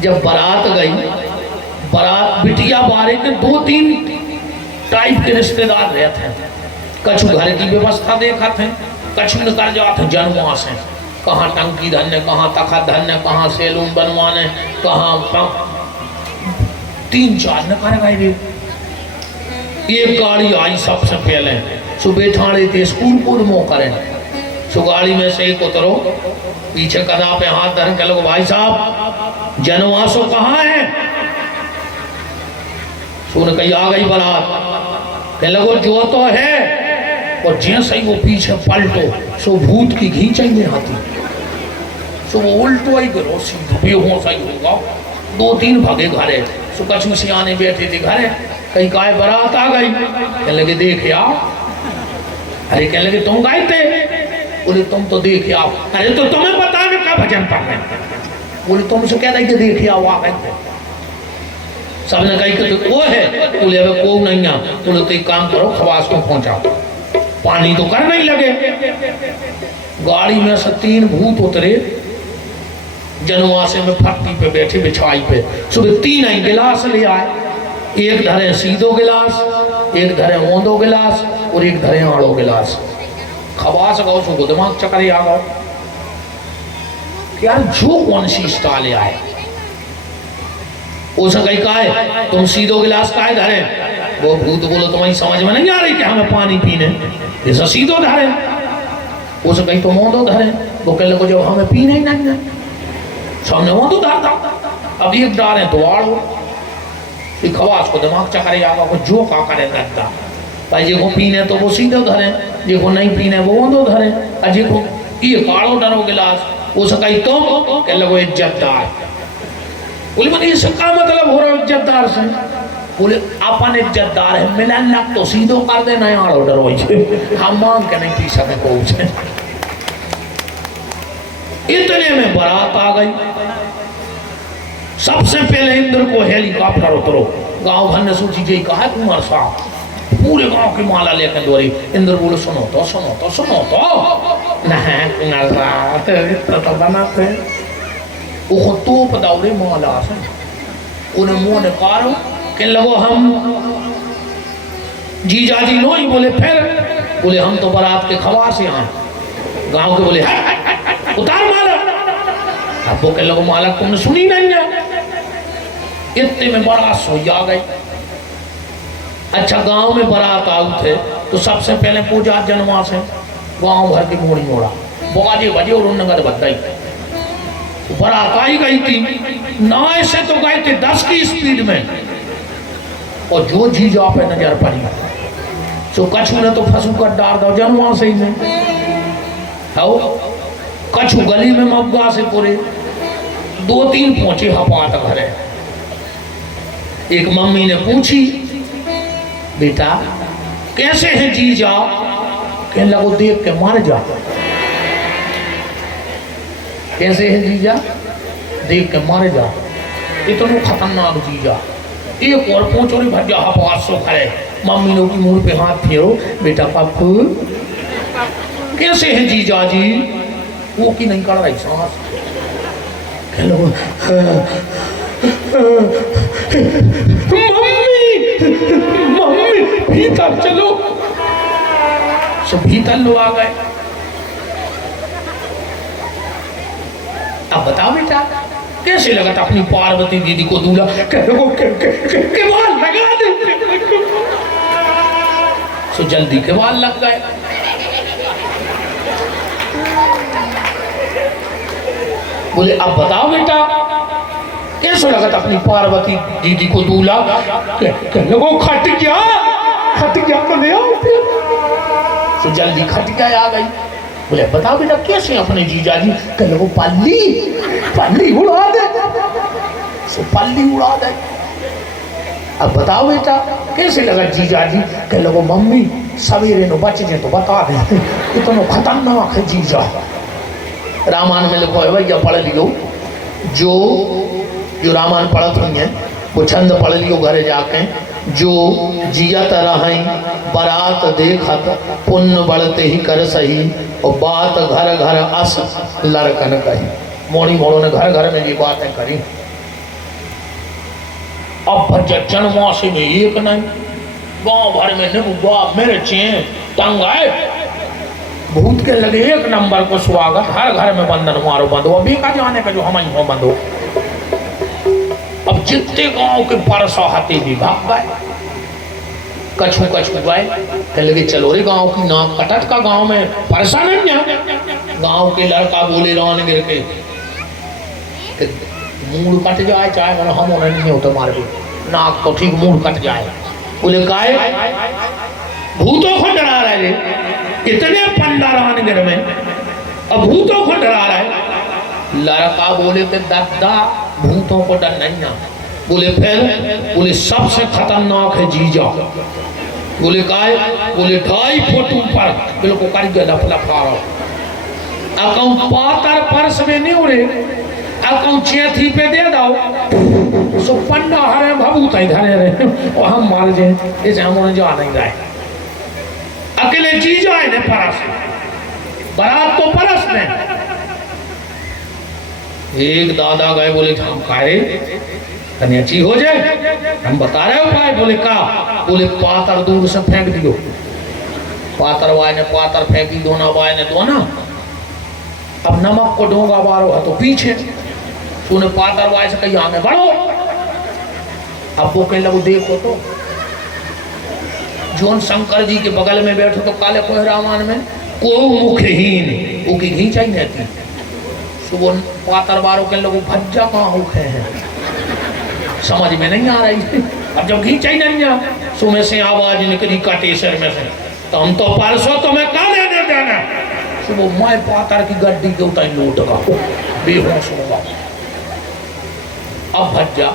जब बारात गई, बारात बिटिया बारे के 2-3 टाइप के रिश्तेदार रहते हैं। कछु घर की व्यवस्था देखा थे, कछु न कर जाते जन्मवा से, कहाँ टंकी धरने, कहाँ तखत धरने, कहाँ सैलून बनवाने, कहाँ 3-4 न कर गए। एक गाड़ी आई सबसे पहले, सो बैठाड़े थे स्कूल कूद मो करें, सो गाड़ी में से एक उतरो, पीछे कदा पे हाथ धर के लोग, भाई साहब जनवासो कहाँ है? सुन कही आ गई बारात, कह लगो जो तो है, और जैसे ही वो पीछे पलटो सो भूत की घींचाई में आती, सो वो उल्टो ही करो सीधे हो सही होगा। 2-3 भागे घरे, सो कछु सियाने बैठे थे घरे, कहीं काय बारात आ गई, कह लगे देख आओ। अरे कह लगे तुम गए थे? बोले तुम तो देख आओ। अरे तो तुम्हें पता है क्या भजन पढ़ रहे? बोले तुमसे कह रहे कि देख आओ, आ गए थे। सबने कही कि तो वो है, बोले अब को नहीं आ। बोले तो एक काम करो, खवास को पहुंचाओ, पानी तो कर नहीं लगे। गाड़ी में से 3 भूत उतरे, जनवासे में फट्टी पे बैठे बिछाई पे, सुबह 3 गिलास ले आए, एक धरे सीधो गिलास, एक धरे ओंधो गिलास और एक धरे आड़ो गिलास। खवास गाओ सो दिमाग चक्कर आ गओ, यार जो कौन सी स्टाइल आए। उसे कही का है तुम सीधो गिलास का है धरे? वो भूत बोलो तुम्हारी समझ में नहीं आ रही कि हमें पानी पीने, जैसा सीधो धरे। उसे कही तुम ओंधो धरे? वो कह लगो जब हमें पीने ही नहीं, सामने ओंधो धरता, अब एक डारे तो आड़ो। खवास को दिमाग चक्कर आ गया, जो का करे लगता भाई, जिको पीने तो वो सीधो धरे, जिको नहीं पीने वो ओंधो धरे, और जिको ये काड़ो डरो गिलास। वो सकाई तुम कह लगो इज्जतदार। बोले मैंने इसका मतलब हो रहा इज्जतदार से? बोले अपन इज्जतदार है, मिलन लग तो सीधो कर देना, आड़ो डरो हम मांग के नहीं पी सके को। इतने में बारात आ गई। सबसे पहले इंद्र को हेलीकॉप्टर उतरो, गांव भर ने सोची जी कहा कुमार साहब, पूरे गांव की माला लेकर दौड़ी। इंद्र बोले सुनो तो सुनो तो सुनो तो, नहीं कुमार साहब तो बनाते वो तोप दौड़े माला से, उन्हें मुंह ने कारो कह लगो हम जीजा जी लो ही। बोले फिर? बोले हम तो बारात के खवास यहाँ गांव के। बोले उतार माला। अब वो कह लगो माला तुमने सुनी नहीं है? इतने में बड़ा सोई आ गई। अच्छा गांव में बारात आउट है तो सबसे पहले पूजा जनवास है, गांव भर की मोड़ी मोड़ा बाजे बजे और नगद बधाई। बारात आई गई थी, 9 से तो गए थे 10 की स्पीड में, और जो जीजा पे नजर पड़ी तो कछु ने तो फंसू कर डाल दो जनवास ही में, कछु गली में मबगा से पूरे 2-3 पहुंचे हपात घरे। एक मम्मी ने पूछी बेटा कैसे है जीजा? कहने लगो देख के मर जा। कैसे है जीजा? देख के मर जा। इतना खतरनाक जीजा। एक और पूछो रे भज्जा हपास सो खड़े। मम्मी ने मुंह पे हाथ फेरो, बेटा पप्पू कैसे है जीजा जी? वो की नहीं कर रही सांस। मम्मी मम्मी भीतर चलो। सब भीतर लोग आ गए। अब बताओ बेटा कैसे लगा था अपनी पार्वती दीदी को दूल्हा? के बाल लगा दे। सो जल्दी के बाल लग गए। बोले अब बताओ बेटा कैसे लगा था अपनी पार्वती दीदी को दूल्हा? लगो खटिया को ले आओ। तो जल्दी खटिया आ गई। बोले बताओ बेटा कैसे अपने जीजा जी? कह लगो पल्ली उड़ा दे। सो पल्ली उड़ा दे। अब बताओ बेटा कैसे लगा जीजा जी? कह लगो मम्मी सवेरे नो बच जाए तो बता दे, इतना खतरनाक है जीजा। रामायण में लिखो है भैया पढ़ लियो, जो रामायण पढ़त हुई है वो छंद पढ़ लियो घरे जाके। जो जियत रही बारात देखत पुण्य बढ़ते ही कर सही, और बात घर घर अस लड़कन कही। मोड़ी मोड़ों ने घर घर में ये बातें करी। अब भज्जा जनमासी में एक नहीं, गांव भर में निबुआ मिर्चे तंग आए। भूत के लगे एक नंबर को स्वागत, हर घर में बंधन मारो बंधो, अभी का जाने का जो हम ही हो बंधो। अब जितने गांव के परसा हाथी भी भाग गए, कछू कछू गए, कहने लगे चलो रे गांव की नाक कटट का गांव में परसा नहीं है। गांव के लड़का बोले रान गिर के मूड कट जाए चाहे मैंने हम होना नहीं होता मारे नाक तो ठीक मूड कट जाए। बोले काय भूतों को डरा रहे इतने पंडा रान गिर में, अब भूतों को डरा रहे। लड़का बोले कि दादा भूतों को डर नहीं ना। बोले फिर? बोले सबसे खतरनाक है जीजा। बोले काय? बोले 2.5 फुट ऊपर बिल्कुल कर गया लफड़ा अकाउंट पातर पर्स में नहीं उड़े, अकाउंट चेथी पे दे दो सो पंडा हरे भभूत धरे रहे और हम मार जाए, इसे हम जा नहीं जाए। अकेले जीजा है ने परस, बारात तो परस में। एक दादा गए, बोले हम खाए अच्छी हो जाए, हम बता रहे हो भाई। बोले का? बोले पातर दूर से फेंक दियो। पातर वाय ने पातर फेंकी, दोना वाय ने दोना। अब नमक को डोंगा बारो है तो पीछे, तूने पातर वाय से कहीं आगे बढ़ो। अब वो कहने लगो देखो तो जोन शंकर जी के बगल में बैठो तो काले कोहरामान में को मुखहीन वो की घी चाहिए थी। सुबह पातर बारो के लोग भज्जा कहाँ होखे हैं, समझ में नहीं आ रही। अब जब घी चाहिए नहीं सुबह से आवाज निकली काटे सर में से, तो हम तो परसों तुम्हें कहा लेने देना। सुबह मैं पातर की गड्डी के उतार लूट का बेहोश होगा। अब भज्जा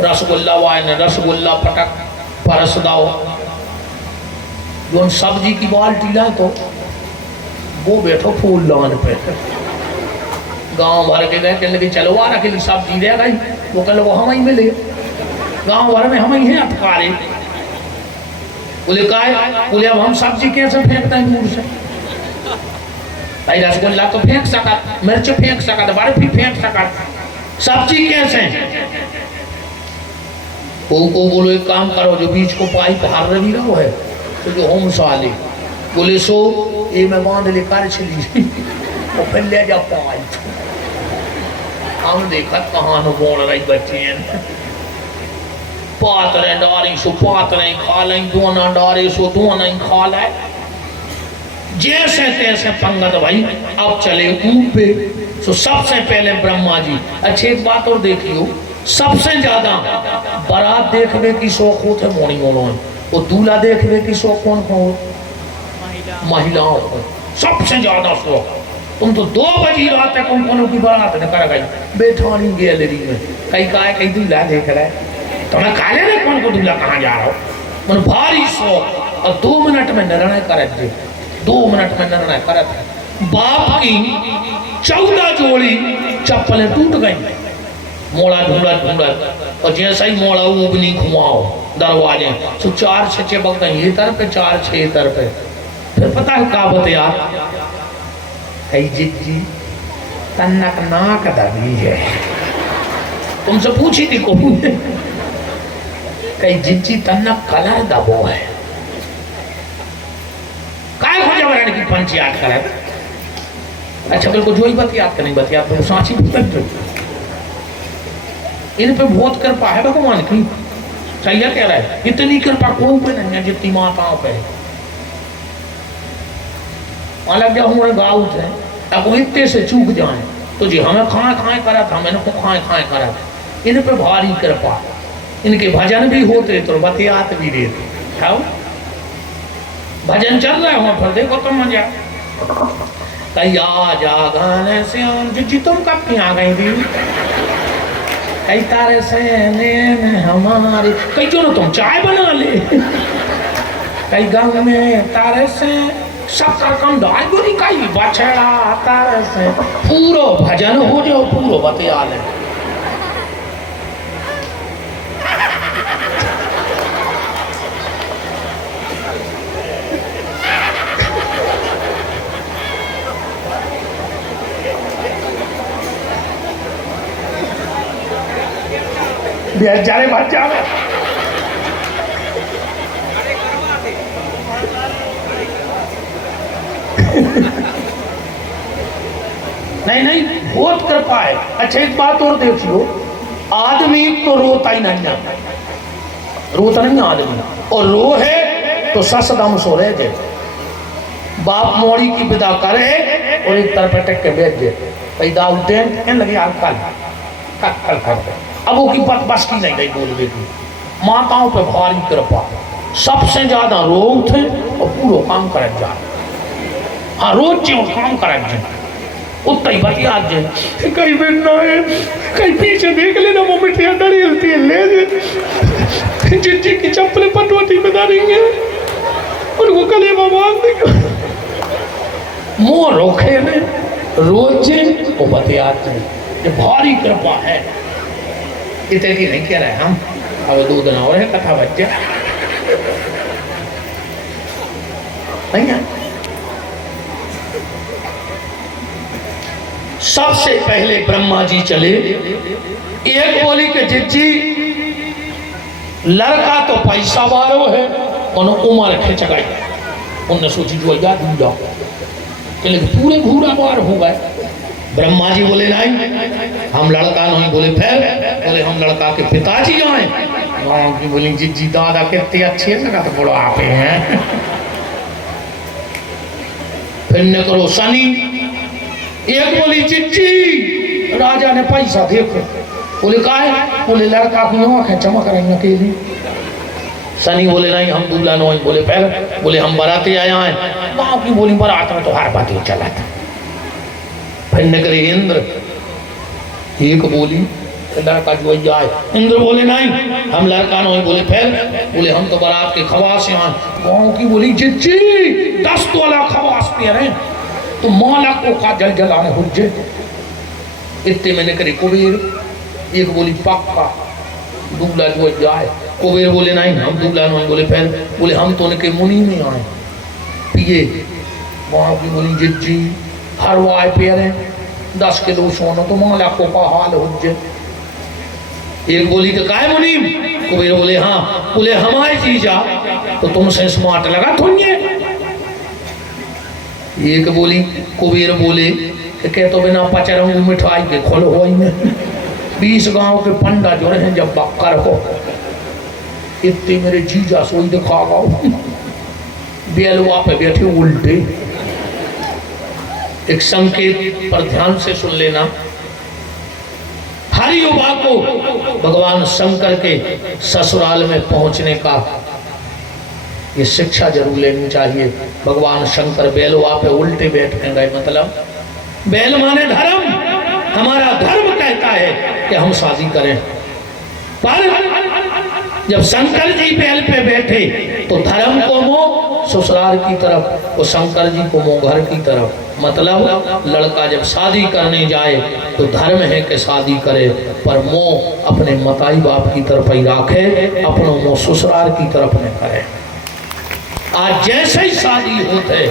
रसगुल्ला वाय ने रसगुल्ला पटक परस दाओ। जो सब्जी की बाल्टी लाए तो वो बैठो फूल लान पे। गांव भर के गए, कहने लगे चलो आ रखे सब्जी रह गई। वो कह लो हम ही मिले, गांव भर में हम ही हैं अटकारे। बोले काय? बोले अब हम सब्जी कैसे फेंकते हैं दूर से? भाई रसगुल्ला तो फेंक सका, मिर्च फेंक सका, बर्फी फेंक सका, सब्जी कैसे? को बोलो एक काम करो, जो बीच को पाइप हार रही रहो है तो जो होम साले बोले सो ये मैं बांध ले कर चली और फिर ले जा पाइप। हम देखा कहाँ न बोल रही बच्चे पातरे डारी सो पातरे खा लें, दोना डारे सो दोना खा ले, जैसे तैसे पंगत भाई। अब चले ऊपे तो सबसे पहले ब्रह्मा जी। अच्छी एक बात और देखियो, सबसे ज्यादा बारात देखने की शौक होते मोनी मोनोन, वो दूल्हा देखने की शौक कौन कौन? महिलाओं को सबसे ज्यादा शौक। तुम तो 2 बजे रात तक उन कोनों की बारात न कर गई बैठानी गैलरी में, कहीं का है कहीं दूल्हा देख रहा है। तो मैं काले ने कौन को दूल्हा कहाँ जा रहा हो, मन भारी शौक। और 2 मिनट में निर्णय कर दे, 2 मिनट में निर्णय कर। बाप की 14 जोड़ी चप्पलें टूट गई, मोड़ा ढूंढत और जैसा ही मोड़ा उबनी घुमाओ दरवाजे तो 4 छे बग गई ये तरफ 4 6 तरफ। फिर पता है कहावत यार, कई जिज्जी तन्नक नाक दबी है। तुमसे पूछी थी कौन? कई जिज्जी तन्नक कलर दबो है। काय हो जबरन की पंचायत करे? अच्छा बिल्कुल जो ही बतियात नहीं बतियात तो सांची इन पे बहुत कृपा है भगवान की। सही है कह रहा है, इतनी कृपा कोई पे नहीं है जितनी माताओं पे। अलग जब हमारे गाँव थे अब इतने से चूक जाए तो जी हमें खाए खाए करा था, मैंने को खाए खाए करा था। इन पे भारी कृपा, इनके भजन भी होते तो बतियात भी देते। भजन चल रहे हो फिर देखो तुम मजा कैया जा गाने से जी तुम कब की आ गई थी? कई तारे से हमारी कई जो तुम चाय बना ले, कई गाँव में तारे से सब रकम डाल गोरी कई बछड़ा तारे से पूरो भजन हो जाओ पूरो बतिया ले। बेचारे बच्चा में नहीं नहीं बहुत कृपा है। अच्छा एक बात और देखियो, आदमी तो रोता ही नहीं आता, रोता नहीं आदमी, और रो है तो सस दम सो रहे जे बाप मोड़ी की विदा करे और एक तरफ अटक के बैठ जे पैदा उठे लगे यार कल अब वो की बस की नहीं गई बोल बेटी। माताओं पे भारी कृपा, सबसे ज्यादा रो उठे और पूरा काम कर जा। हाँ रोज जो काम कर उतना ही बतिया जे कहीं बिना है कहीं पीछे देख लेना वो मिठिया डरी हिलती है ले जे जिज्जी की चप्पलें पटवटी बता रही है उनको कले मांग देगा मुंह रोखे में रोजे वो बतिया ये भारी कृपा है। इतने की नहीं कह रहे हम अब दूध ना हो रहे कथा बच्चे नहीं है। सबसे पहले ब्रह्मा जी चले, एक बोली के जिज्जी लड़का तो पैसा वालो है और उम्र खिंच गई, उनने सोची जो याद भूल जाओ लेकिन पूरे भूरा बार हो गए। ब्रह्मा जी बोले नहीं हम लड़का नहीं, बोले फिर बोले हम लड़का के पिताजी आए। गाँव की बोली जिज्जी दादा कितने अच्छे लगा तो बोलो आप हैं। फिर ने करो सनी, एक बोली जिज्जी राजा ने पैसा देखो, बोले का है, बोले लड़का की आँख है चमक रही अकेली। सनी बोले नहीं हम दूल्हा नहीं, बोले फिर बोले हम बाराती आया हैं। गाँव की बोली बारात में तो हर बात ही चला था। फिर ने करे इंद्र, एक बोली लड़का जो आए, इंद्र बोले नहीं हम लड़का नहीं, बोले फिर बोले हम तो बारात के खवास आए। गाँव की बोली जिज्जी 10 तोला खवास पे रहे तो माला को का जल जलाने हो जे इतने मैंने करे कुबेर, एक बोली पक्का दूल्हा जो जाए। कुबेर बोले नहीं हम दूल्हा नहीं, बोले फिर बोले हम तो उनके मुनि में आए पिए। वहाँ की बोली जिज्जी हर वाय पे रहे 10 किलो सोना तो माला को का हाल हो जे। एक बोली तो काय मुनि, कुबेर बोले हाँ, बोले हमारे जीजा तो तुमसे स्मार्ट लगा थोड़िए। एक बोली कुबेर बोले कि कह तो बिना पचरंगू मिठाई के खोलो हो में 20 गांव के पंडा जो रहे जब बक्कर हो इतने मेरे जीजा सोई दिखा गाओ बेलवा पे बैठे उल्टे। एक संकेत पर ध्यान से सुन लेना, हर युवा को भगवान शंकर के ससुराल में पहुंचने का ये शिक्षा जरूर लेनी चाहिए। भगवान शंकर बेलवा पे उल्टे बैठ के गए, मतलब बेल माने धर्म, हमारा धर्म कहता है कि हम शादी करें, पर जब शंकर जी बेल पे बैठे तो धर्म को मोह ससुराल की तरफ और शंकर जी को मोह घर की तरफ। मतलब लड़का जब शादी करने जाए तो धर्म है कि शादी करे, पर मोह अपने मताई बाप की तरफ ही राखे, अपनों मोह ससुराल की तरफ न करे। आज जैसे ही शादी होते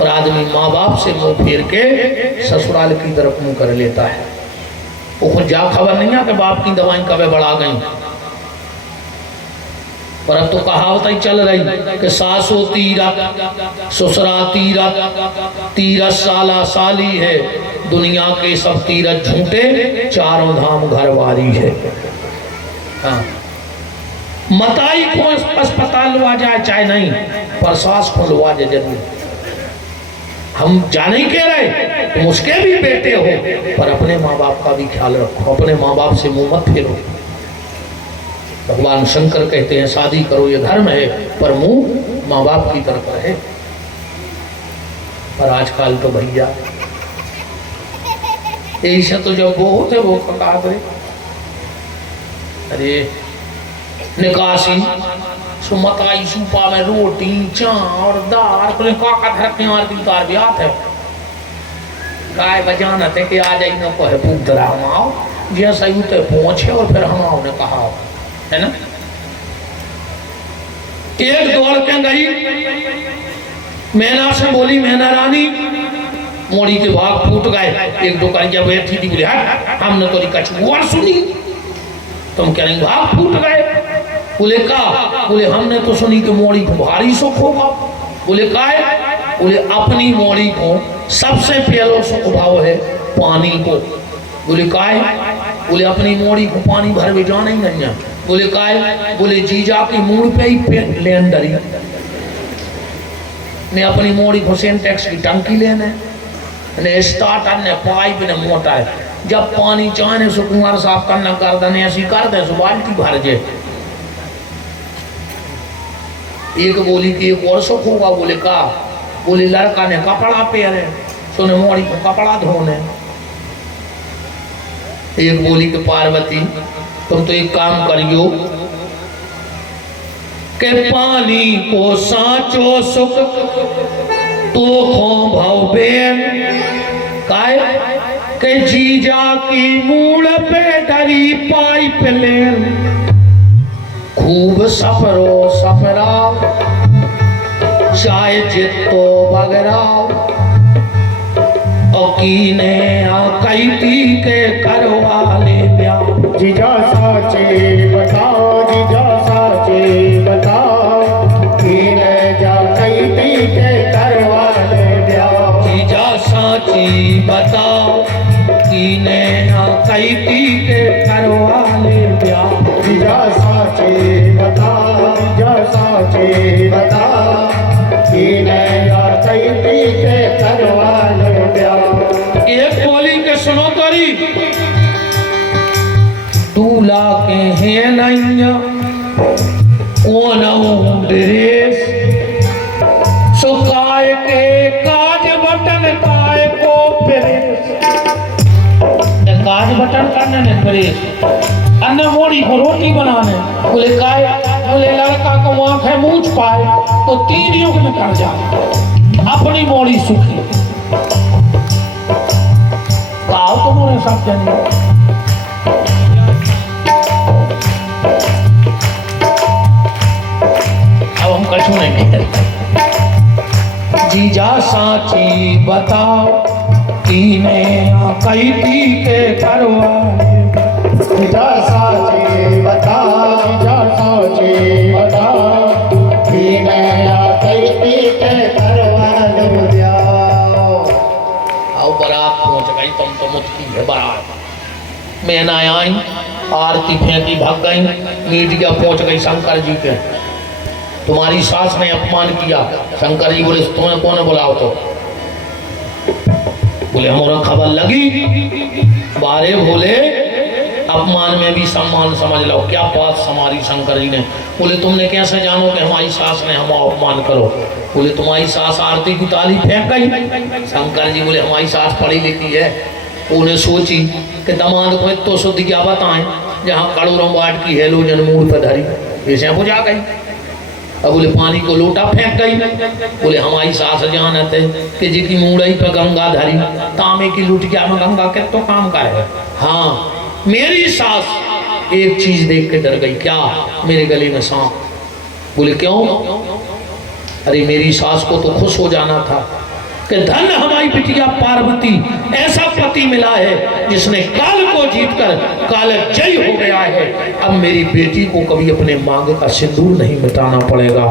और आदमी माँ बाप से मुंह फेर के ससुराल की तरफ मुंह कर लेता है, वो खुद जा खबर नहीं है कि बाप की दवाई कब बढ़ा गई। पर अब तो कहावत ही चल रही कि सासो तीरथ ससुरा तीरथ, तीरथ साला साली है, दुनिया के सब तीरथ झूठे, चारों धाम घर वाली है। हाँ मताई को अस्पताल लुआ जाए चाहे नहीं, पर सास को लुआ जाए जरूर। हम जाने कह रहे तुम उसके भी बेटे हो, पर अपने माँ बाप का भी ख्याल रखो, अपने माँ बाप से मुंह मत फेरो। भगवान शंकर कहते हैं शादी करो ये धर्म है, पर मुंह माँ बाप की तरफ रहे। पर आजकल तो भैया ऐसा तो जब वो होते वो कहा अरे निकासी सुमताई सूपा में रोटी चार दाल को काका धर के मार दी तार ब्याह है काय बजाना थे कि आ जाए ना को है पुत्र हम आओ जैसा ही उते पहुंचे और फिर हम आओ ने कहा है ना। एक दौड़ के गई मैना से बोली मैना रानी, मोड़ी के भाग फूट गए। एक दो करिया बैठी थी बोली हट हमने तो कछुआ सुनी तुम कह रही भाग फूट गए। बोले का? बोले हमने तो सुनी कि मोड़ी को भारी सुख होगा। बोले का है? बोले अपनी मोड़ी को सबसे पहलो सुख भाव है पानी को। बोले का है? बोले अपनी मोड़ी को पानी भर भी जाना ही नहीं है। बोले का है? बोले जीजा की मूड पे ही लेन डरी ने अपनी मोड़ी को सेंटेक्स की टंकी लेने ने स्टार्टर ने पाइप ने मोटा है। जब पानी चाहने सो कुंवर साफ करना कर देने ऐसी कर दे सो बाल्टी भर जे। एक बोली कि एक और सुख होगा। बोले का? बोले लड़का ने कपड़ा पहने सोने मोड़ी को कपड़ा धोने। एक बोली कि पार्वती तुम तो एक काम करियो के पानी को साचो सुख तो खो भवेन काय के जीजा की मूड़ पे डरी पाइप लेन खूब सफरो सफराओ चाहे जितो बगराओ अकीने कैती के करवाले ब्याह। जीजा साचे बताओ, जीजा साचे बताओ, कीने जा कैती के करवाले ब्याह। जीजा साची बताओ कीने कैती के करवाले ब्याह। जीजा साचे बताओ, जीजा साचे बताओ, कीने जा कैती के करवाले ब्याह। एक बोली के सुनो तोरी दूल्हा के हैं नैया कौन ड्रेस सुकाय के काज बटन काय को प्रेस। काज बटन करने ने प्रेस अन्य मोड़ी को रोटी बनाने। बोले काय? बोले लड़का को आंख है मूछ पाए तो 3 युग में कर जाए अपनी मोड़ी सुखी। आओ तुम्हारे सब जानिए अब हम कल सुनेंगे। जीजा साची बताओ कीने कैती के करवाले। जीजा साचे बताओ, जीजा साचे बताओ, कीने जा कैती के करवाले ब्याह। आओ बारात पहुंच गई तुम तो मुझकी है बारात। मैं ना आई आरती फेंकी भाग गई। मीडिया पहुंच गई शंकर जी के। तुम्हारी सास ने अपमान किया। शंकर जी बोले तुम्हें कौन बुलाओ? तो बोले हमारा खबर लगी। बारे बोले अपमान में भी सम्मान समझ लो। क्या बात समारी शंकर जी ने। बोले तुमने कैसे जानो कि हमारी सास ने हम अपमान करो? बोले तुम्हारी सास आरती की ताली फेंक गई। शंकर जी बोले हमारी सास पढ़ी लिखी है। उन्हें सोची कि दामाद को तो शुद्ध क्या बताएं जहाँ करोड़ों वाट की हेलोजन मूड पर धरी ऐसे बुझा गई। अब बोले पानी को लोटा फेंक गई। बोले हमारी सास जानत है कि जी की मूड़ई पर गंगा धरी तांबे की लुटिया में गंगा के तो काम का है। हाँ मेरी सास एक चीज देख के डर गई। क्या? मेरे गले में सांप। बोले क्यों? अरे मेरी सास को तो खुश हो जाना था कि धन हमारी बिटिया पार्वती ऐसा पति मिला है जिसने काल को जीतकर काल जय हो गया है। अब मेरी बेटी को कभी अपने मांग का सिंदूर नहीं मिटाना पड़ेगा।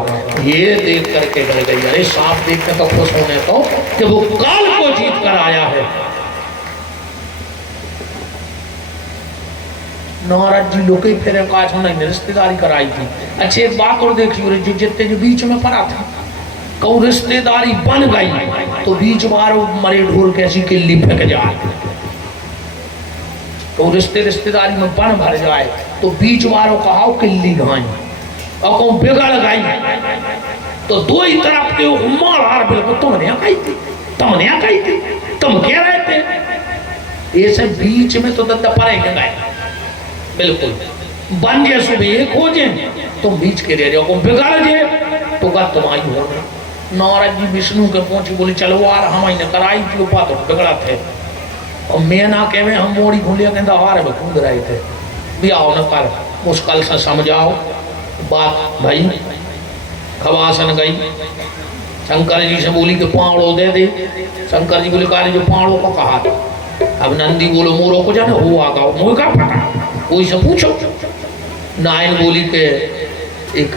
ये देख करके डर गई। अरे सांप देखने तो खुश होने को कि वो काल को जीत कर आया है। नारद जी लोग फिर काज उन्होंने रिश्तेदारी कराई थी। अच्छी एक बात और देखिए जो जितने जो बीच में पड़ा था कहूँ रिश्तेदारी बन गई तो बीच मारो मरे ढोल कैसी किल्ली फेंक जाए। तो रिश्तेदारी में बन भर जाए तो बीच मारो कहा किल्ली घाई और कहूँ बिगड़ गई तो दो ही तरफ के मार बिल्कुल तुमने कही थी, तुमने कही थी, तुम कह रहे थे। ये सब बीच में तो दत्ता परे गए बिल्कुल बन जे सुबह एक हो जे तुम बीच के रह जाओ बिगड़ जे तो गा तुम्हारी होना। नारद जी विष्णु के पहुंची बोली चलो यार हम ने कराई थी बात बिगड़ा थे और मैं ना कहे हम मोड़ी घूलिया कहता हार में कूद रहे थे भी आओ न कर मुश्किल से समझाओ बात। भाई खवासन गई शंकर जी से बोली कि पावड़ो दे दे। शंकर जी बोले काली जो पावड़ो को कहा। अब नंदी बोलो मोरो को जाने हुआ का मुँह का फटा कोई से पूछो नाइन बोली के एक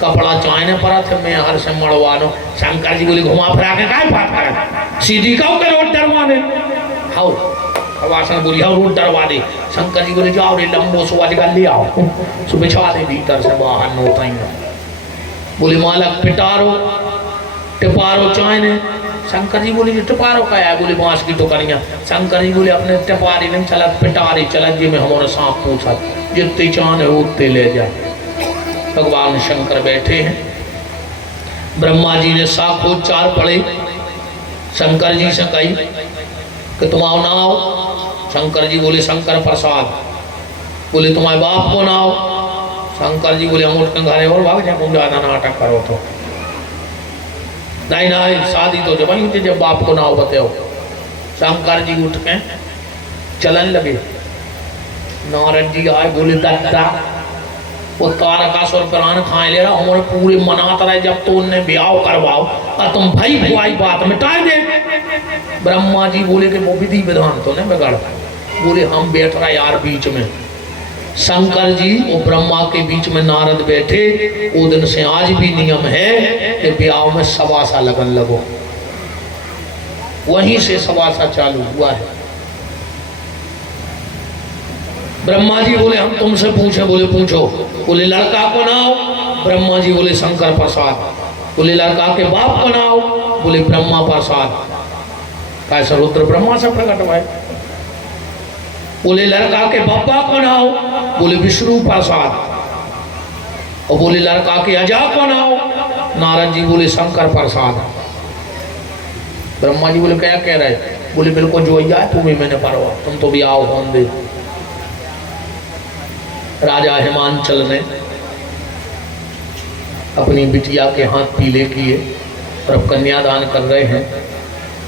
कपड़ा चाहने पड़ा थे मैं हर से मड़वानो। शंकर जी बोली घुमा फिरा के काय बात करे, सीधी कहो के रोड डरवा दे। हाउ हवासन बोली हाउ रोड डरवा दे। शंकर जी बोले जाओ रे लंबो सो आज ले आओ, सो बिछा दे भीतर से बाहर नोताई। बोले मालक पिटारो टिपारो चाहने। शंकर जी बोले टिपारो का है? बोले बांस की टोकरियां। शंकर जी बोले अपने टिपारी नहीं चला पिटारी चला जी में हमारा सांप पूछा, जितने चांद है उतने ले जाए। भगवान शंकर बैठे हैं, ब्रह्मा जी ने साखो चार पढ़े। शंकर जी से कही कि तुम आओ ना आओ। शंकर जी बोले शंकर प्रसाद। बोले तुम्हारे बाप को ना आओ। शंकर जी बोले हम उठ के घरे और भाग जाए, तुम ज्यादा नाटक करो तो। नहीं नहीं शादी तो जब वहीं जब बाप को ना हो बताओ। शंकर जी उठ के चलन लगे। नारद जी आए, बोले दत्ता वो तारकासुर प्राण खाए ले रहा हमारे पूरे मनाता रहे, जब तो उनने ब्याह करवाओ और तुम भाई भुआई बात मिटाए दे। ब्रह्मा जी बोले कि वो विधि विधान तो नहीं बिगड़। बोले हम बैठ रहा यार बीच में। शंकर जी और ब्रह्मा के बीच में नारद बैठे। वो दिन से आज भी नियम है कि ब्याह में सवासा लगन लगो, वहीं से सवासा चालू हुआ है। ब्रह्मा जी बोले हम तुमसे पूछे। बोले पूछो। बोले लड़का को नाओ। ब्रह्मा जी बोले शंकर प्रसाद। बोले लड़का के बाप को नाओ। बोले ब्रह्मा प्रसाद। कैसा रुद्र ब्रह्मा से प्रकट हुआ है। बोले लड़का के बापा को नाओ। बोले विष्णु प्रसाद। और बोले लड़का के अजा को नाओ। नारद जी बोले शंकर प्रसाद। ब्रह्मा जी बोले क्या कह रहे? बोले बिल्कुल जो है तुम्हें मैंने परवा, तुम तो भी आओ होन दे। राजा हिमांचल ने अपनी बिटिया के हाथ पीले किए और अब कन्यादान कर रहे हैं।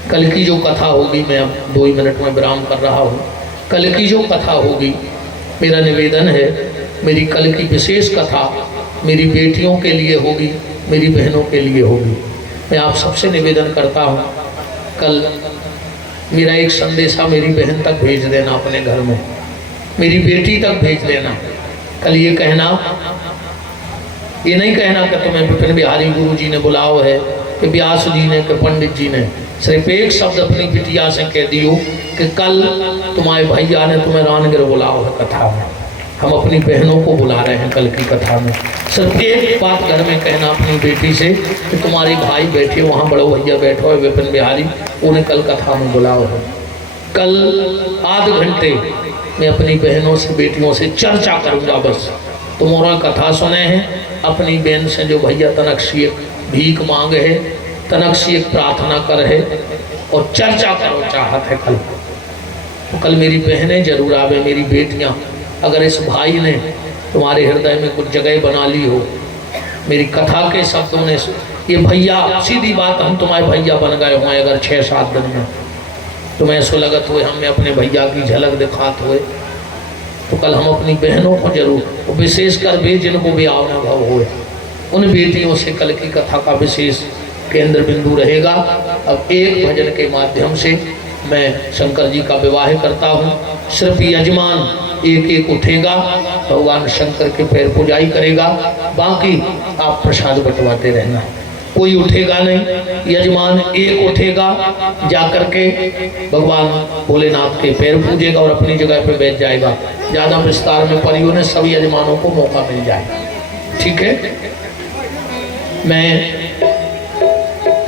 कल की जो कथा होगी, मैं अब 2 ही मिनट में विराम कर रहा हूँ। कल की जो कथा होगी, मेरा निवेदन है, मेरी कल की विशेष कथा मेरी बेटियों के लिए होगी, मेरी बहनों के लिए होगी। मैं आप सबसे निवेदन करता हूँ, कल मेरा एक संदेशा मेरी बहन तक भेज देना, अपने घर में मेरी बेटी तक भेज देना। कल ये कहना, ये नहीं कहना कि तुम्हें विपिन बिहारी गुरु जी ने बुलाओ है, कि व्यास जी ने, कि पंडित जी ने। सिर्फ एक शब्द अपनी बिटिया से कह दियो कि कल तुम्हारे भैया ने तुम्हें रानगिर बुलाओ है कथा में। हम अपनी बहनों को बुला रहे हैं कल की कथा में। सिर्फ एक बात घर में कहना अपनी बेटी से कि तुम्हारी भाई बैठे वहाँ, बड़ो भैया बैठो है विपिन बिहारी, उन्हें कल कथा में बुलाओ है। कल आध घंटे मैं अपनी बहनों से, बेटियों से चर्चा करूँगा। बस तुम्हारा कथा सुने हैं, अपनी बहन से जो भैया तनक्षी भीख मांग है, तनक्षी प्रार्थना कर है, और चर्चा करो चाहत है कल। तो कल मेरी बहनें जरूर आवे, मेरी बेटियाँ। अगर इस भाई ने तुम्हारे हृदय में कुछ जगह बना ली हो, मेरी कथा के शब्दों ने, ये भैया, सीधी बात, हम तुम्हारे भैया बन गए हों अगर 6-7 दिन में, तुम्हें ऐसा लगत हुए हमें अपने भैया की झलक दिखात हुए, तो कल हम अपनी बहनों को जरूर, विशेषकर वे जिनको भी अनुभव हुए, उन बेटियों से कल की कथा का विशेष केंद्र बिंदु रहेगा। अब एक भजन के माध्यम से मैं शंकर जी का विवाह करता हूँ। सिर्फ यजमान एक एक उठेगा, भगवान शंकर के पैर पुजाई करेगा, बाकी आप प्रसाद बंटवाते रहना। कोई उठेगा नहीं, यजमान एक उठेगा, जाकर के भगवान भोलेनाथ के पैर पूजेगा और अपनी जगह पे बैठ जाएगा। ज़्यादा विस्तार में परियों ने सभी यजमानों को मौका मिल जाए। ठीक है, मैं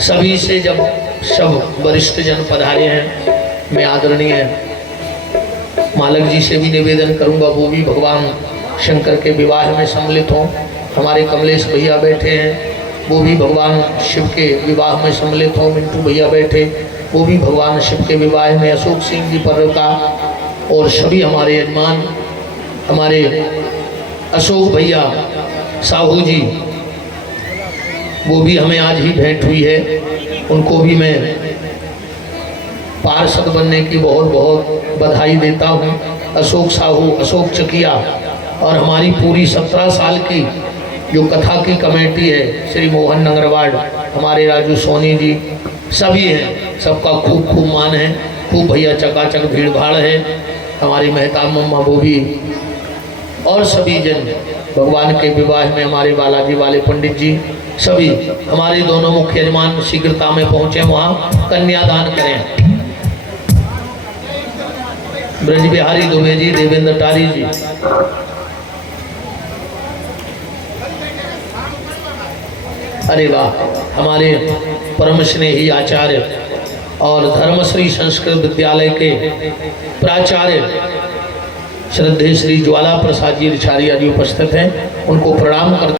सभी से, जब सब वरिष्ठ जन पधारे हैं, मैं आदरणीय मालक जी से भी निवेदन करूंगा, वो भी भगवान शंकर के विवाह में सम्मिलित हों। हमारे कमलेश भैया बैठे हैं, वो भी भगवान शिव के विवाह में सम्मिलित हों। मिंटू भैया बैठे, वो भी भगवान शिव के विवाह में। अशोक सिंह जी पर्वता और सभी हमारे यजमान, हमारे अशोक भैया, साहू जी, वो भी हमें आज ही भेंट हुई है, उनको भी मैं पार्षद बनने की बहुत बहुत बधाई देता हूँ। अशोक साहू, अशोक चकिया और हमारी पूरी 17 साल की जो कथा की कमेटी है, श्री मोहन नंगरवाड़, हमारे राजू सोनी जी, सभी हैं, सबका खूब खूब मान है। खूब भैया चकाचक भीड़ भाड़ है। हमारी मेहताब मम्मा वो भी और सभी जन भगवान के विवाह में हमारे बालाजी वाले पंडित जी सभी हमारे दोनों मुख्य यजमान शीघ्रता में पहुंचे, वहां कन्यादान करें। ब्रज बिहारी दुबे जी, देवेंद्र टारी जी, अरे वाह, हमारे परम स्नेही आचार्य और धर्मश्री संस्कृत विद्यालय के प्राचार्य श्रद्धेय श्री ज्वाला प्रसाद जी आचार्य जी उपस्थित हैं, उनको प्रणाम करते